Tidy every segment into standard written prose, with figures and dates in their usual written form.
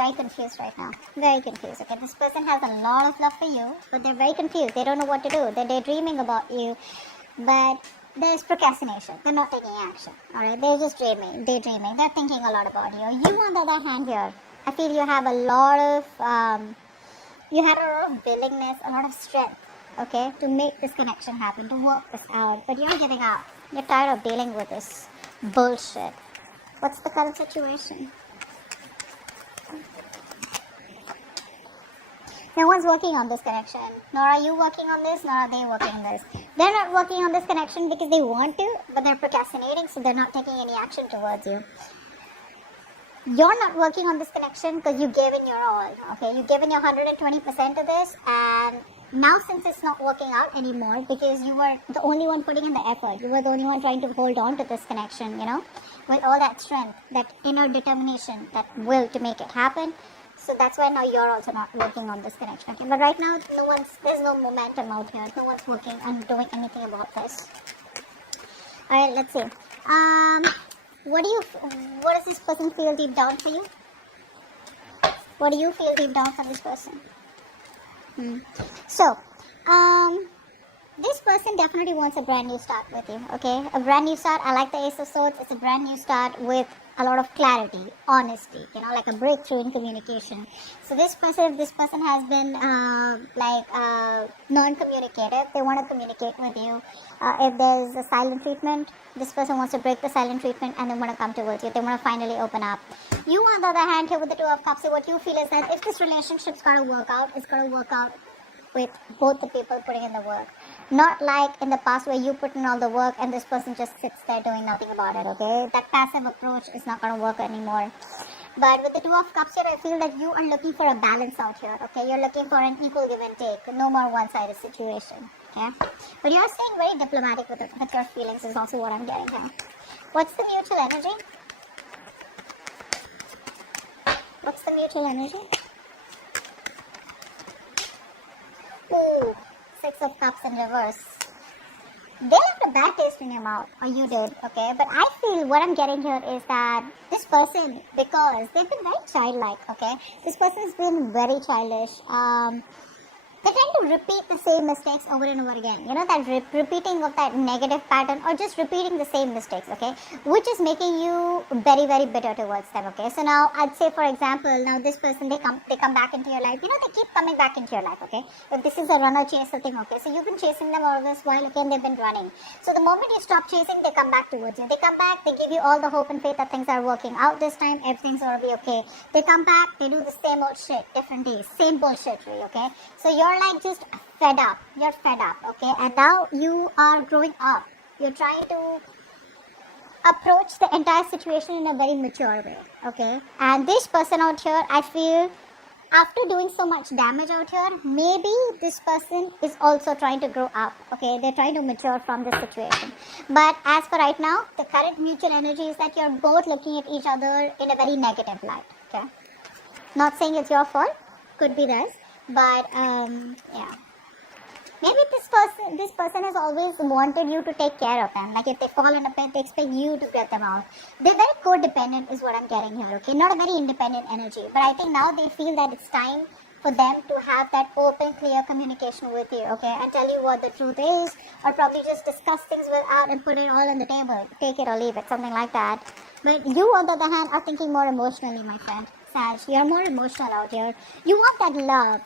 very confused right now. Very confused, okay? This person has a lot of love for you, but they're very confused. They don't know what to do. They're daydreaming about you, but there's procrastination. They're not taking action, alright? They're just daydreaming. They're thinking a lot about you. You, on the other hand here, I feel you have a lot of, willingness, a lot of strength, okay, to make this connection happen, to work this out, but you're giving up. You're tired of dealing with this bullshit. What's the current situation? No one's working on this connection. Nor are you working on this, nor are they working on this. They're not working on this connection because they want to, but they're procrastinating, so they're not taking any action towards you. You're not working on this connection because you gave in your all, okay? You gave in your 120% to this, and now since it's not working out anymore because you were the only one putting in the effort, you were the only one trying to hold on to this connection, you know, with all that strength, that inner determination, that will to make it happen. So that's why now you're also not working on this connection, okay? But right now, there's no momentum out here. No one's working and doing anything about this. Alright, let's see. What does this person feel deep down for you? What do you feel deep down for this person? So, this person definitely wants a brand new start with you, okay? A brand new start. I like the Ace of Swords. It's a brand new start with a lot of clarity, honesty, you know, like a breakthrough in communication. So this person has been non-communicative. They want to communicate with you. If there's a silent treatment, this person wants to break the silent treatment and they want to come towards you. They want to finally open up. You, on the other hand, here with the Two of Cups, so what you feel is that if this relationship's going to work out, it's going to work out with both the people putting in the work. Not like in the past where you put in all the work and this person just sits there doing nothing about it, okay? That passive approach is not going to work anymore. But with the Two of Cups here, I feel that you are looking for a balance out here, okay? You're looking for an equal give and take, no more one-sided situation, okay? But you're staying very diplomatic with your feelings is also what I'm getting here. What's the mutual energy? What's the mutual energy? Ooh. Six of Cups in reverse. They left a bad taste in your mouth, or you did, okay? But I feel what I'm getting here is that this person, because they've been very childlike, okay? This person's been very childish. They tend to repeat the same mistakes over and over again. You know, that repeating of that negative pattern or just repeating the same mistakes, okay? Which is making you very, very bitter towards them, okay? So now, I'd say, for example, now this person, they come back into your life. You know, they keep coming back into your life, okay? If this is a runner-chaser thing, okay? So you've been chasing them all this while, okay, and they've been running. So the moment you stop chasing, they come back towards you. They come back, they give you all the hope and faith that things are working out this time, everything's gonna be okay. They come back, they do the same old shit, different days, same bullshit, really, okay? So you're like just fed up. You're fed up, okay? And now you are growing up. You're trying to approach the entire situation in a very mature way, okay? And this person out here, I feel, after doing so much damage out here, maybe this person is also trying to grow up, okay? They're trying to mature from this situation. But as for right now, the current mutual energy is that you're both looking at each other in a very negative light, okay? Not saying it's your fault. Could be theirs. But, yeah. Maybe this person has always wanted you to take care of them. Like if they fall in a pit, they expect you to get them out. They're very codependent is what I'm getting here, okay? Not a very independent energy. But I think now they feel that it's time for them to have that open, clear communication with you, okay? And tell you what the truth is. Or probably just discuss things out and put it all on the table. Take it or leave it, something like that. But you, on the other hand, are thinking more emotionally, my friend. Sag, you're more emotional out here. You want that love.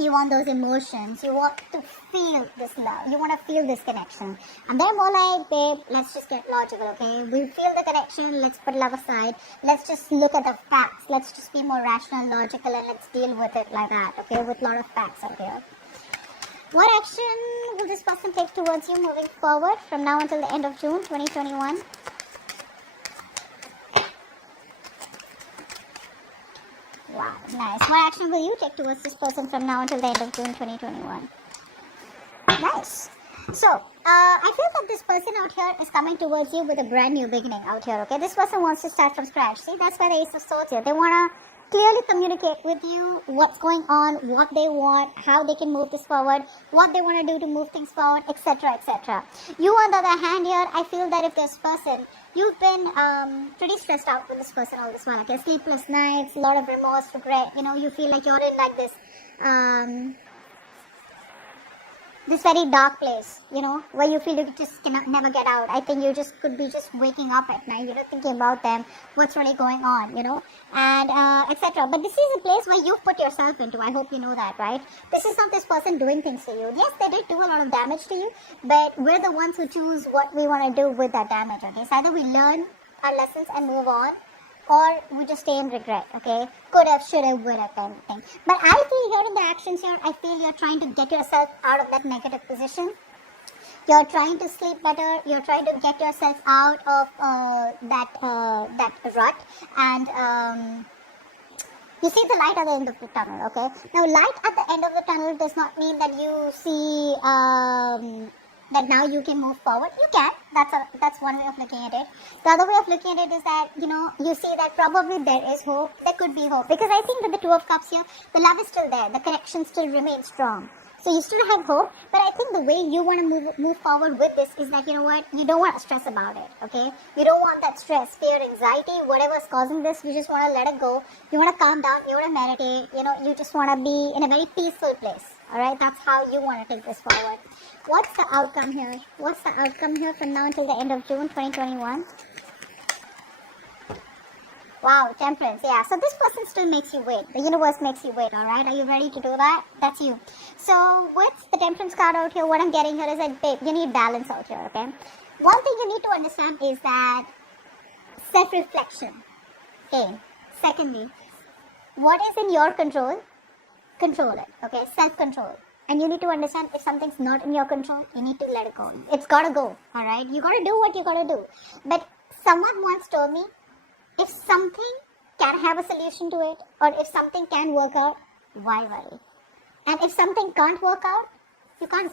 You want those emotions. You want to feel this love. You want to feel this connection. And they're more like, babe, let's just get logical, okay? We feel the connection. Let's put love aside. Let's just look at the facts. Let's just be more rational, logical, and let's deal with it like that, okay? With a lot of facts out here. What action will this person take towards you moving forward from now until the end of June 2021? Wow, nice. What action will you take towards this person from now until the end of June 2021? Nice. So, I feel that this person out here is coming towards you with a brand new beginning out here, okay? This person wants to start from scratch. See, that's why the Ace of Swords here. They want to clearly communicate with you what's going on, what they want, how they can move this forward, what they want to do to move things forward, etc., etc. You, on the other hand, here, I feel that if this person, you've been pretty stressed out with this person all this while. Okay, sleepless nights, a lot of remorse, regret. You feel like you're in like this very dark place, where you feel you just cannot never get out. I think you just could be just waking up at night, thinking about them, what's really going on, and etc. But this is a place where you put yourself into. I hope you know that, right? This is not this person doing things to you. Yes, they did do a lot of damage to you, but we're the ones who choose what we want to do with that damage. Okay, so either we learn our lessons and move on, or we just stay in regret, okay? Could have, should have, would have, kind of thing. But I feel here in the actions here, I feel you're trying to get yourself out of that negative position. You're trying to sleep better. You're trying to get yourself out of that rut. And you see the light at the end of the tunnel, okay? Now, light at the end of the tunnel does not mean that you see that now you can move forward. You can. That's one way of looking at it. The other way of looking at it is that, you see that probably there is hope. There could be hope. Because I think with the Two of Cups here, the love is still there. The connection still remains strong. So you still have hope. But I think the way you want to move forward with this is that, you don't want to stress about it, okay? You don't want that stress, fear, anxiety, whatever's causing this. You just want to let it go. You want to calm down. You want to meditate. You just want to be in a very peaceful place. All right? That's how you want to take this forward. What's the outcome here? What's the outcome here from now until the end of June 2021? Wow, Temperance. Yeah, so this person still makes you wait. The universe makes you wait, all right? Are you ready to do that? That's you. So with the Temperance card out here, what I'm getting here is that, babe, you need balance out here, okay? One thing you need to understand is that self-reflection. Okay. Secondly, what is in your control? Control it, okay? Self-control. And you need to understand if something's not in your control, you need to let it go. It's gotta go, alright? You gotta do what you gotta do. But someone once told me, if something can have a solution to it, or if something can work out, why worry? And if something can't work out, you can't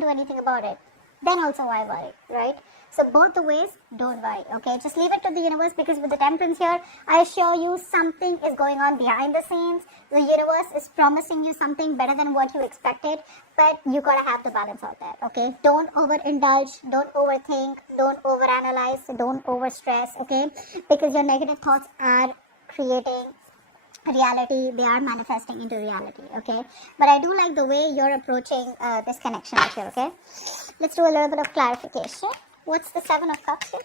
do anything about it. Then also why worry, right? So both the ways, don't worry, okay? Just leave it to the universe, because with the Temperance here, I assure you something is going on behind the scenes. The universe is promising you something better than what you expected, but you gotta have the balance out there, okay? Don't overindulge, don't overthink, don't overanalyze, don't overstress, okay? Because your negative thoughts are creating reality, they are manifesting into reality, okay? But I do like the way you're approaching this connection out here, okay? Let's do a little bit of clarification. What's the Seven of Cups here?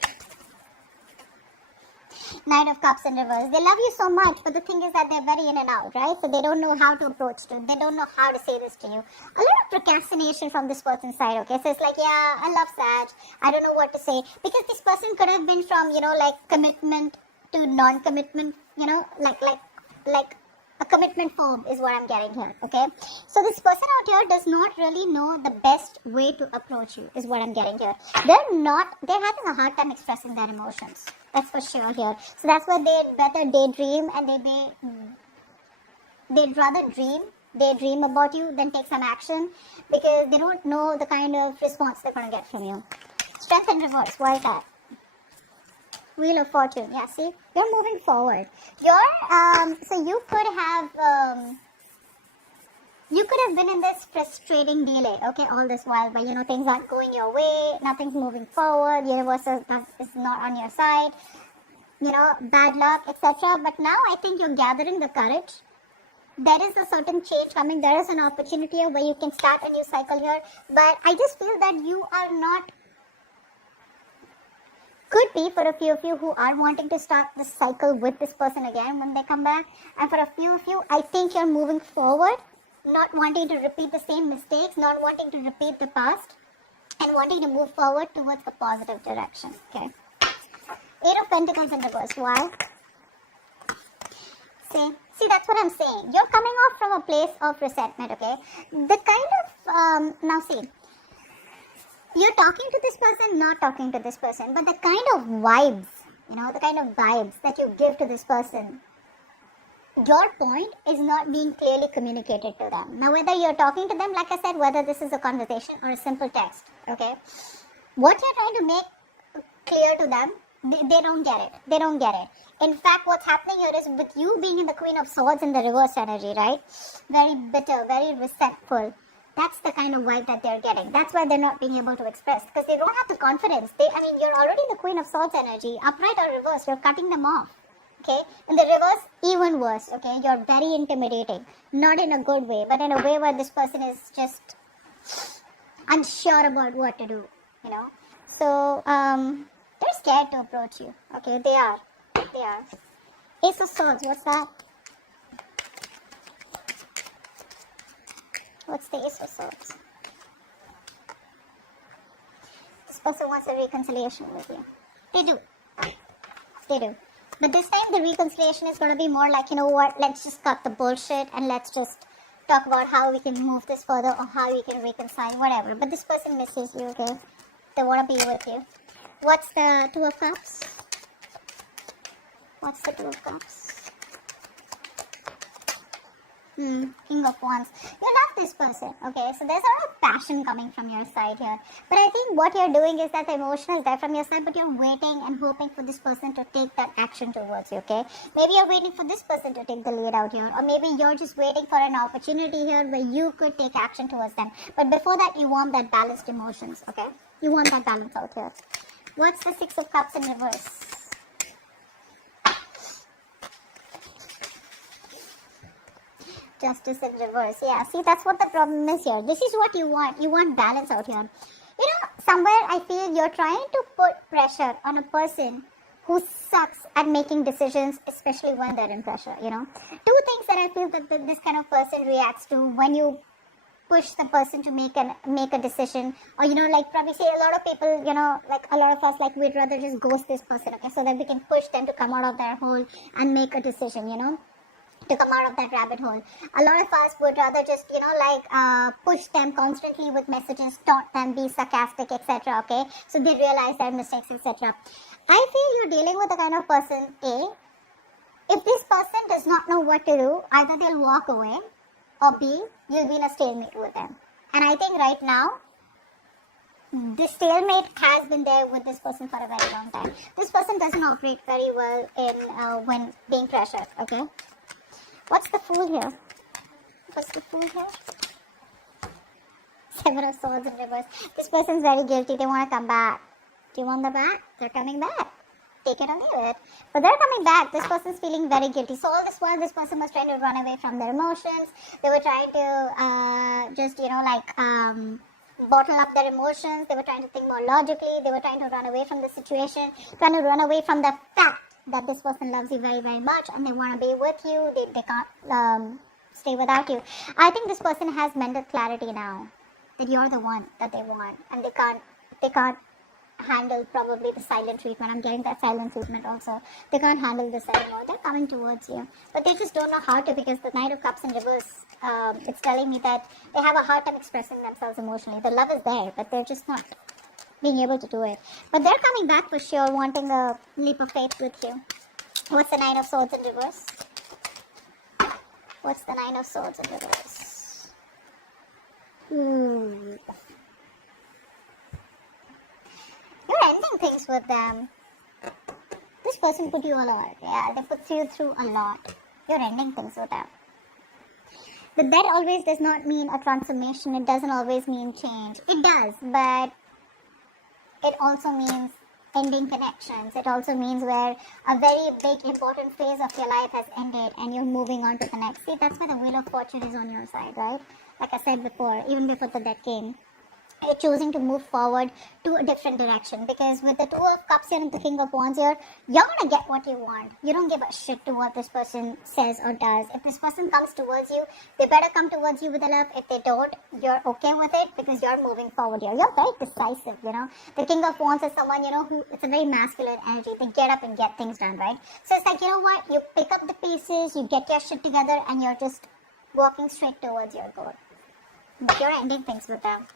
Knight of Cups in reverse. They love you so much, but the thing is that they're very in and out, right? So they don't know how to approach you. They don't know how to say this to you. A lot of procrastination from this person's side, okay? So it's like, yeah, I love Sag. I don't know what to say. Because this person could have been from, like commitment to non-commitment, like a commitment form is what I'm getting here, okay? So this person out here does not really know the best way to approach you is what I'm getting here. They're having a hard time expressing their emotions. That's for sure here. So that's why they'd better daydream, and they'd rather daydream about you than take some action, because they don't know the kind of response they're going to get from you. Strength in reverse. Why is that? Wheel of Fortune. Yeah, see? You're moving forward. So you could have been in this frustrating delay, okay, all this while, but things aren't going your way, nothing's moving forward, universe is not on your side, bad luck, etc. But now I think you're gathering the courage. There is a certain change coming. There is an opportunity here where you can start a new cycle here. But I just feel that you are not. Could be for a few of you who are wanting to start this cycle with this person again when they come back. And for a few of you, I think you're moving forward, not wanting to repeat the same mistakes, not wanting to repeat the past, and wanting to move forward towards a positive direction. Okay. Eight of Pentacles in reverse. Why? See, that's what I'm saying. You're coming off from a place of resentment, okay? The kind of, now see, you're talking to this person, not talking to this person, but the kind of vibes, that you give to this person, your point is not being clearly communicated to them. Now, whether you're talking to them, like I said, whether this is a conversation or a simple text, okay? What you're trying to make clear to them They don't get it. They don't get it. In fact, what's happening here is with you being in the Queen of Swords in the reverse energy, right? Very bitter, very resentful. That's the kind of vibe that they're getting. That's why they're not being able to express, because they don't have the confidence. You're already in the Queen of Swords energy, upright or reverse. You're cutting them off. Okay, in the reverse, even worse. Okay, you're very intimidating, not in a good way, but in a way where this person is just unsure about what to do. So they're scared to approach you. Okay, they are. Ace of Swords. What's that? What's the Ace of Swords? This person wants a reconciliation with you. They do. But this time the reconciliation is going to be more like, you know what, let's just cut the bullshit and let's just talk about how we can move this further or how we can reconcile, whatever. But this person misses you, okay? They want to be with you. What's the Two of Cups? What's the Two of Cups? King of Wands. You love this person, okay? So there's a lot of passion coming from your side here. But I think what you're doing is that the emotion is there from your side, but you're waiting and hoping for this person to take that action towards you, okay? Maybe you're waiting for this person to take the lead out here, or maybe you're just waiting for an opportunity here where you could take action towards them. But before that, you want that balanced emotions, okay? You want that balance out here. What's the Six of Cups in reverse? Justice in reverse. Yeah, see, that's what the problem is here. This is what you want. You want balance out here. Somewhere I feel you're trying to put pressure on a person who sucks at making decisions, especially when they're in pressure, Two things that I feel that this kind of person reacts to when you push the person to make a decision, or probably say a lot of people, like a lot of us, like we'd rather just ghost this person, okay, so that we can push them to come out of their hole and make a decision, to come out of that rabbit hole. A lot of us would rather just, push them constantly with messages, taunt them, be sarcastic, etc. Okay, so they realize their mistakes, etc. I feel you're dealing with the kind of person, A, if this person does not know what to do, either they'll walk away, or B, you'll be in a stalemate with them. And I think right now, this stalemate has been there with this person for a very long time. This person doesn't operate very well in when being pressured, okay? What's the Fool here? What's the Fool here? Seven of Swords in reverse. This person's very guilty. They want to come back. Do you want them back? They're coming back. Take it or leave it. But they're coming back. This person's feeling very guilty. So all this while, this person was trying to run away from their emotions. They were trying to bottle up their emotions. They were trying to think more logically. They were trying to run away from the situation. Trying to run away from the fact that this person loves you very, very much and they want to be with you. They can't stay without you. I think this person has mental clarity now that you're the one that they want, and they can't handle probably the silent treatment. I'm getting that silent treatment also. They can't handle this anymore. They're coming towards you, but they just don't know how to, because the Knight of Cups in reverse, it's telling me that they have a hard time expressing themselves emotionally. The love is there, but they're just not being able to do it. But they're coming back for sure, wanting a leap of faith with you. What's the Nine of Swords in reverse? What's the Nine of Swords in reverse? You're ending things with them. This person put you a lot. Yeah, they put you through a lot. You're ending things with them. But that always does not mean a transformation. It doesn't always mean change. It does, but it also means ending connections. It also means where a very big important phase of your life has ended and you're moving on to the next. See, that's why the Wheel of Fortune is on your side, right? Like I said before, even before the deck came. You're choosing to move forward to a different direction, because with the Two of Cups here and the King of Wands here, you're going to get what you want. You don't give a shit to what this person says or does. If this person comes towards you, they better come towards you with a love. If they don't, you're okay with it because you're moving forward here. You're very decisive, The King of Wands is someone, who, it's a very masculine energy. They get up and get things done, right? So it's like, you know what? You pick up the pieces, you get your shit together, and you're just walking straight towards your goal. But you're ending things with them.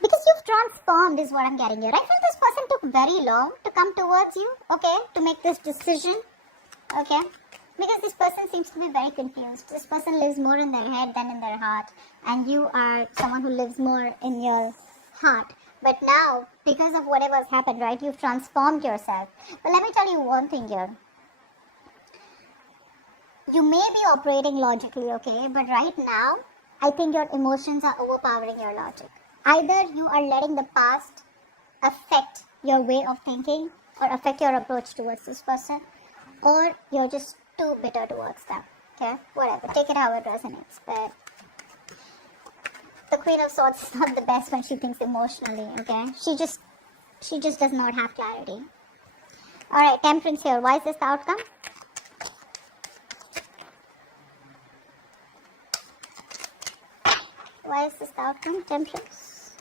Because you've transformed is what I'm getting here. I feel this person took very long to come towards you, okay, to make this decision, okay, because this person seems to be very confused. This person lives more in their head than in their heart, and you are someone who lives more in your heart But now, because of whatever's happened, right, you've transformed yourself. But let me tell you one thing here. You may be operating logically, okay, but right now, I think your emotions are overpowering your logic. Either you are letting the past affect your way of thinking or affect your approach towards this person, or you're just too bitter towards them. Okay, whatever, take it how it resonates. But the Queen of Swords is not the best when she thinks emotionally. Okay, she just does not have clarity. All right, Temperance here. Why is this the outcome? Why is this the outcome, Temperance?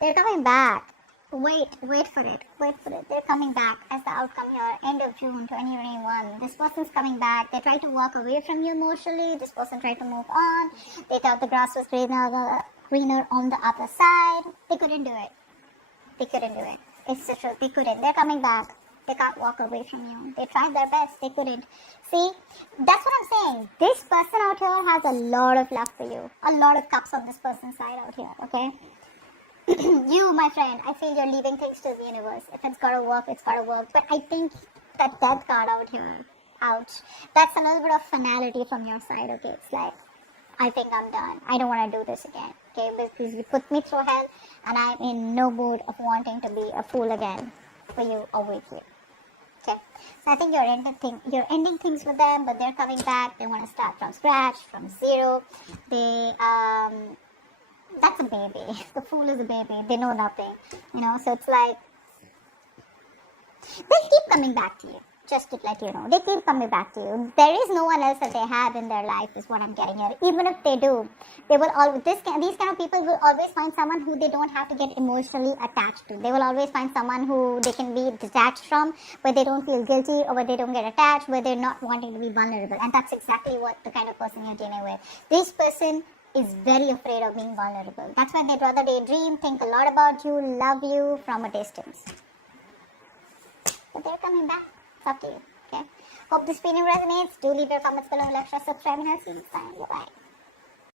They're coming back. Wait for it. They're coming back as the outcome here. End of June 2021. This person's coming back. They tried to walk away from you emotionally. This person tried to move on. They thought the grass was greener on the other side. They couldn't do it. It's the truth. They couldn't. They're coming back. They can't walk away from you. They tried their best. They couldn't. See, that's what I'm saying. This person out here has a lot of love for you. A lot of cups on this person's side out here, okay? You, my friend, I feel you're leaving things to the universe. If it's gotta work, it's gotta work. But I think that death card out here, ouch, that's a little bit of finality from your side, okay? It's like, I think I'm done. I don't want to do this again, okay? Because you put me through hell, and I'm in no mood of wanting to be a fool again for you or with you. Okay, so I think you're ending things with them, but they're coming back. They want to start from scratch, from zero. That's a baby. The fool is a baby. They know nothing, so it's like, they keep coming back to you, just to let you know. They keep coming back to you. There is no one else that they have in their life, is what I'm getting here. Even if they do, they will always, these kind of people will always find someone who they don't have to get emotionally attached to. They will always find someone who they can be detached from, where they don't feel guilty, or where they don't get attached, where they're not wanting to be vulnerable. And that's exactly what the kind of person you're dealing with. This person is very afraid of being vulnerable. That's why they'd rather daydream, think a lot about you, love you from a distance. But they're coming back. It's up to you. Okay. Hope this video resonates. Do leave your comments below, like, share, subscribe, and I'll see you next time. Bye bye.